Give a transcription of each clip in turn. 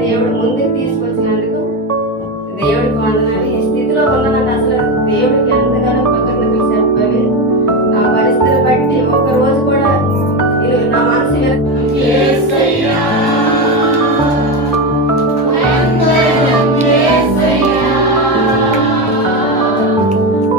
దేవుడు ముందుకు తీసుకొచ్చినందుకు దేవుడికి వందనాలు. ఈ స్థితిలో ఉన్నానంటే అసలు దేవుడికి ఎంతగానో కృతజ్ఞతలు చెప్పాలి. నా పరిస్థితిని బట్టి ఒక్క రోజు కూడా నా మనసు వందనం యేసయ్యా, వందనం యేసయ్యా,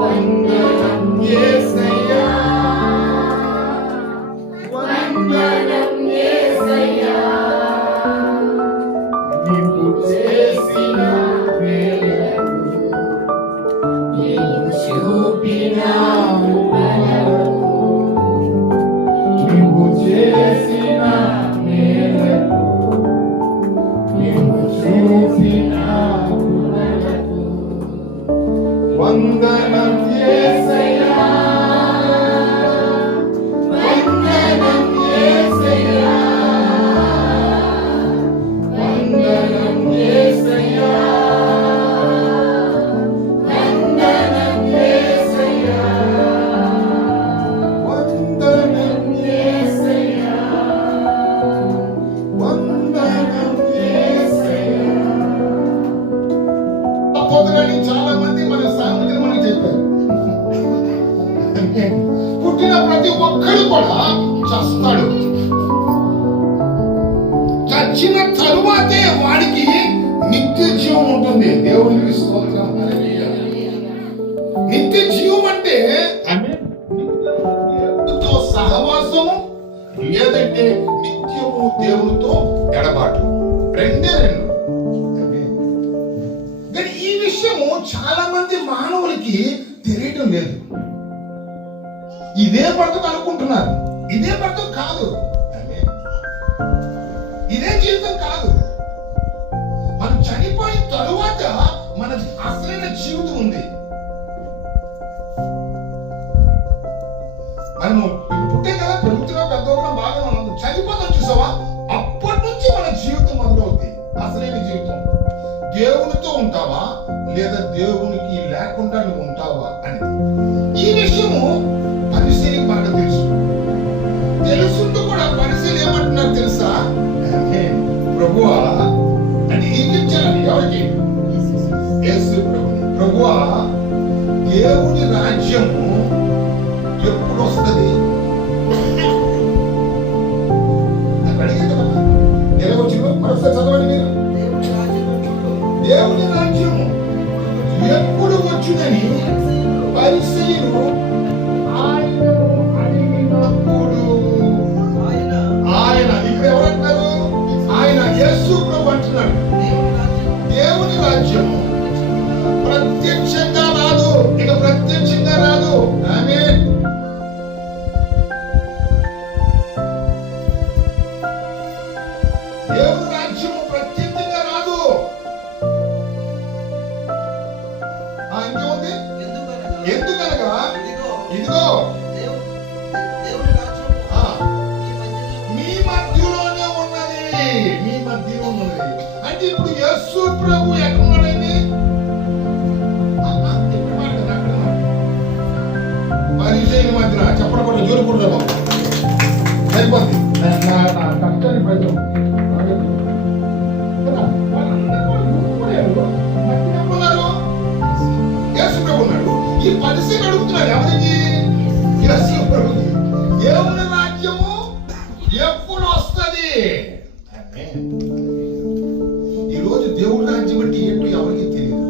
వందనం యేసయ్యా, వందనం యేసయ్యా, వందనం యేసయ్యా, వందనం యేసయ్యా. పొద్దునని చాలా మంది మన సామెతలు మనకి చెప్పారు. పుట్టిన ప్రతి ఒక్కడు కూడా చస్తాడు. చచ్చిన తరువాతే వాడికి నిత్య జీవం ఉంటుంది. దేవునికి స్తోత్రం. నిత్య జీవం అంటే దేవునితో సహవాసము, లేదంటే నిత్యము దేవునితో ఎడబాటు. రెండే రెండు. ఈ విషయము చాలా మంది మానవులకి తెలియటం లేదు. ఇదే బ్రతుకు అనుకుంటున్నారు. ఇదే బ్రతుకు కాదు, ఇదే జీవితం కాదు. మనం చనిపోయిన తరువాత మన అసలైన జీవితం ఉంది. మనము పుట్టే కదా, పెరుగుతున్నా, పెద్దగా బాగా మనం చనిపోతాం చూసావా, అప్పటి నుంచి మన జీవితం మొదలవుతుంది. అసలైన జీవితం దేవునితో ఉంటావా లేదా దేవునికి లేకుండా నువ్వు ఉంటావా అని. ఈ విషయము పరిశీలికి బాగా తెలుసుంటూ కూడా పరిశీలి ఏమంటున్నారు తెలుసా? ప్రభువా అని ఇంకించాలని ఎవరికి? యేసు ప్రభువా, దేవుని రాజ్యము ఎప్పుడు వస్తుంది? అడిగే కదా నిలవచ్చిన మరొకసారి చదవండి మీరు. దేవుని రాజ్యము ఎప్పుడు వచ్చునని పరిసయ్యులు ఆయనను అడిగినప్పుడు, ఆయన ఇక్కడ ఎవరంటారు? ఆయన యేసు ప్రభు అంటున్నాడు, దేవుని రాజ్యము ప్రత్యక్షంగా రాదు, ఇక ప్రత్యక్షంగా రాదు. ఆమేన్. దేవుని రాజ్యము ప్రత్యక్షంగా రాదు. ఇంకేముంది? ఎందుకనగా ఇదిగో మీ మధ్యలోనే ఉన్నది. మీ మధ్యలో ఉన్నది అంటే ఇప్పుడు యేసు ప్రభు ఎక్కడున్నాడండి? పరిచయం మధ్యన చెప్పడం జోరుకుంటా సరిపోద్ది. కష్టాన్ని ప్రజలు ఈ పరిస్థితి అడుగుతున్నారు ఎవరికి? యేసు ప్రభుకి. దేవుని రాజ్యము ఎప్పుడు వస్తుంది? ఈ రోజు దేవుని రాజ్యం అంటే ఏంటో ఎవరికి తెలియదు.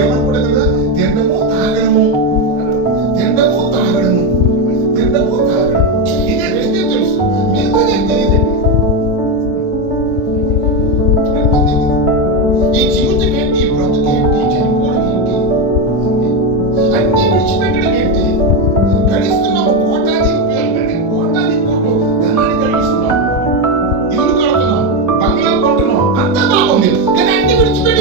ఏమనుకుంటా కదా, తినడము తాగడము, తినడము తాగడము, తినడము తాగడము, ఇదే వ్యక్తి తెలుసు. మీకు తెలియదు. ఈ జీవితం ఏంటి? ఈ బ్రతుకు ఏంటి? చనిపోవడం ఏంటి? అన్ని విడిచిపెట్టడం ఏంటి? గడిస్తున్నాము కోటాది కోట్లు ధనాన్ని గడిస్తున్నాం, ఇల్లు కడుతున్నాం, బంగ్లా కొంటున్నాం, అంతా బాగుంది. కానీ అన్ని విడిచిపెట్టి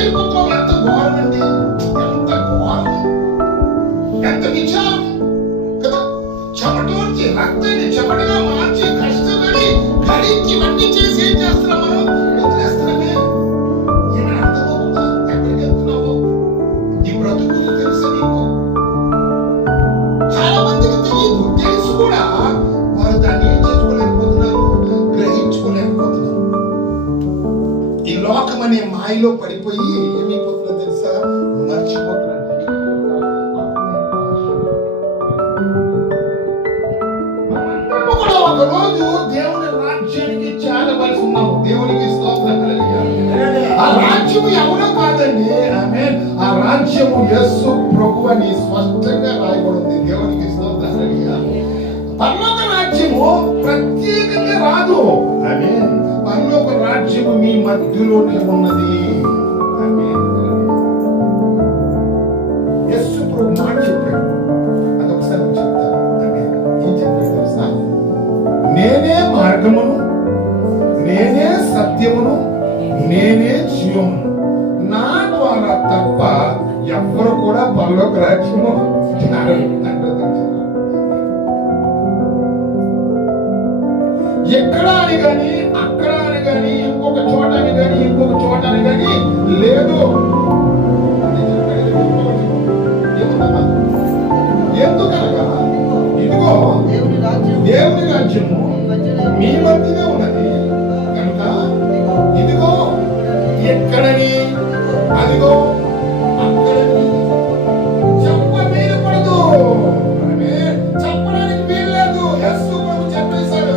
ఈ లోకం అనే మాయలో పడిపోయి ఏమైపోతుందో తెలుసా? మర్చిపోతున్నారు. మనమందరము కూడా ఒక రోజు దేవుని రాజ్యానికి చేరవలసి ఉన్నాము. దేవునికి స్తోత్రం హల్లెలూయా. ఆ రాజ్యము ఎవరో కాదండి, ఆమేన్. ఆ రాజ్యము యేసు ప్రభువు అని స్పష్టంగా రాయబడింది. దేవునికి స్తోత్రం హల్లెలూయా. పరలోక రాజ్యము ప్రత్యేకంగా రాదు. ఆమేన్. పరలోక రాజ్యము మీ మధ్యలోనే ఉన్నది. ఆమేన్. యేసు ప్రభు మాట చెప్పాడు. అదొకసారి చెప్తాను. ఆమేన్. ఏం చెప్పాడు తెలుసా? నేనే మార్గమును, నేనే సత్యమును, నేనే జీవమును. నా ద్వారా తప్ప ఎవ్వరు కూడా పరలోక రాజ్యము చేరరు. ఎక్కడ అని గాని, అక్కడ అని గాని, ఇంకొక చోట అని గాని, ఇంకొక చోట అని గాని లేదు. ఎందుకనగా ఇదిగో దేవుని రాజ్యము మీ మధ్యనే ఉన్నది కనుక ఇదిగో ఎక్కడని, అదిగో అక్కడని చెప్పనీయకూడదు. చెప్పడానికి వీల్లేదు. యేసు ప్రభు చెప్పేశాడు.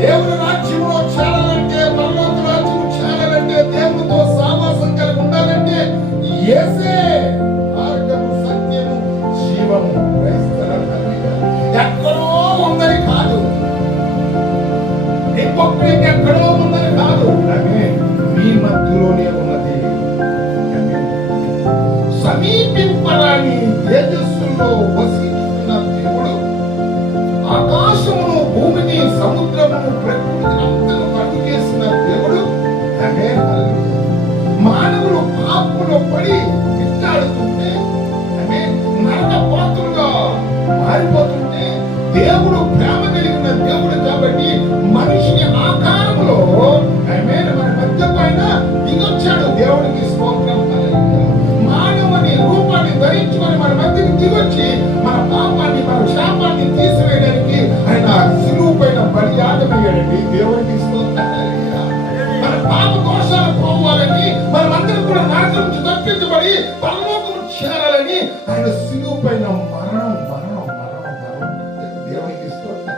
దేవుని రాజ్యంలో చేరాలంటే, పరలోక రాజ్యము చేరాలంటే, దేవునితో సావాసం కలిగి ఉండాలంటే యేసే మార్గము, సత్యము, జీవము. ఎక్కడో ఉందని కాదు, ఇంకొకరికి ఎక్కడో ఉందని కాదు, మీ మధ్యలోనే ఉన్నది. సమీపింపరాని తేజస్సులో వసించుతున్న దేవుడు ఆకాశమును, భూమిని, సముద్రమును, ప్రకృతిని అంతను కట్టు చేసిన దేవుడు. మానవులు పాపములో పడి విట్టాడుతుంటే, నరక పాత్రులుగా మారిపోతుంటే, దేవుడు ప్రేమ కలిగిన దేవుడు కాబట్టి మనిషిని ఆకారంలో మన మధ్య పైన దిగొచ్చాడు. దేవుడికి స్తోత్రం. మానవుని రూపాన్ని ధరించుకొని మన మధ్యకి దిగొచ్చి మన పాపాన్ని, మన శాపాన్ని తీసివేయడానికి ఆయన సిలువ పైన బలియాగమయ్యాడండి. దేవుడికి స్తోత్రం. మన పాప దోషాలు పోవాలని, మనమందరం కూడా నరకం నుంచి తప్పించబడి పరలోకము చేరాలని ఆయన సిలువ పైన మరణం. దేవునికి స్తోత్రం.